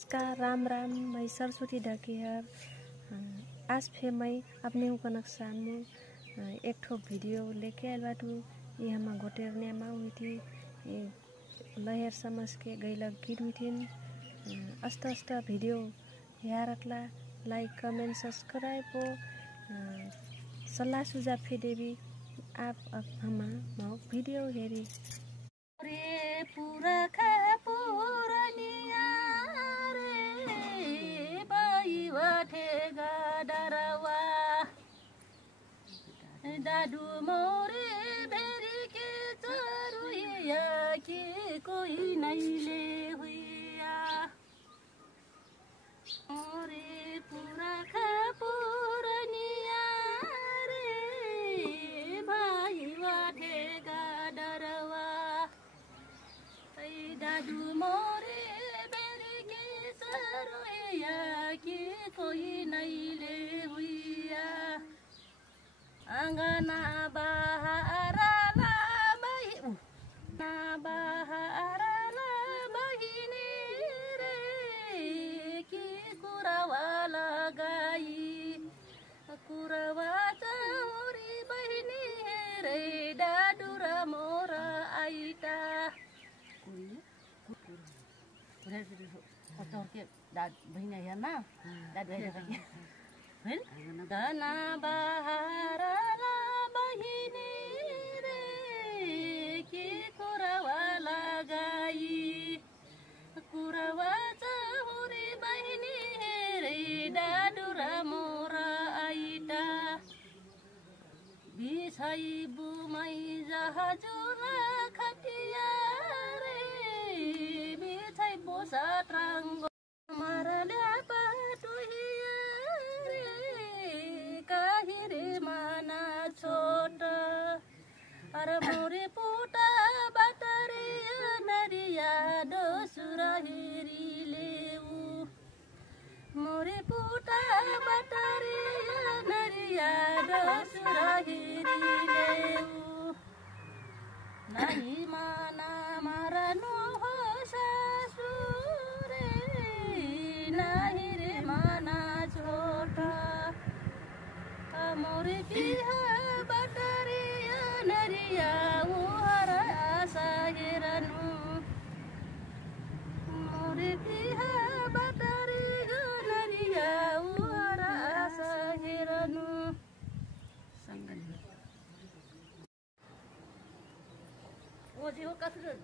नमस्कार, राम राम। मैं सरस्वती डाकियार। आज फिर मैं अपने कनक एक ठो वीडियो लेके आयल बाटू। ये हम गोटेरने में हुई थी लहर समझ के गई लग गिर हुई थी। अस्त वीडियो यारतला लाइक कमेंट सब्सक्राइब हो सल्लाह सुझाव फे देवी आप हम वीडियो हेरी रे पूरा खा पूरनिया रे बाई वाठेगा डरवा दादू मोरे भेरी के चरुया के कोई नहीं ले हुआ मोरे पूरा खा पूरनिया रे भाई वाठेगा डरवा दादू मोरे बेरी के सरोया के कोई नहीं ले हुआ अंगना बहारा ला बही ना बहारा ला बहिनी रे की कुरावा लगाई कुरावा चौरी बहिनी रे दादुरा मोरा आईता दना बहारा ला बहिनी रे की कुरावा लगाई कुरावा चौरी बहिनी रे दादुरा मोरा आईता बिछाई बुमाई जहाजुला खटिया रे बिछाई बोसा ट्रांगो मारल्या पाटुहिया रे काही रे माना छोट अरे मोरे पुटा बाटरे नरिया दोसुरा हेरी लेऊ मोरे पुटा बाटरे नरिया दोसुरा हेरी लेऊ नहीं माना मारनो हो सासुरे नहीं रे माना छोटा मोरे पिहा बाटरे नरिया उहरा साहेरनु मोरे पिहा बाटरे नरिया उहरा साहेरनु संगन ओ जी हो कसर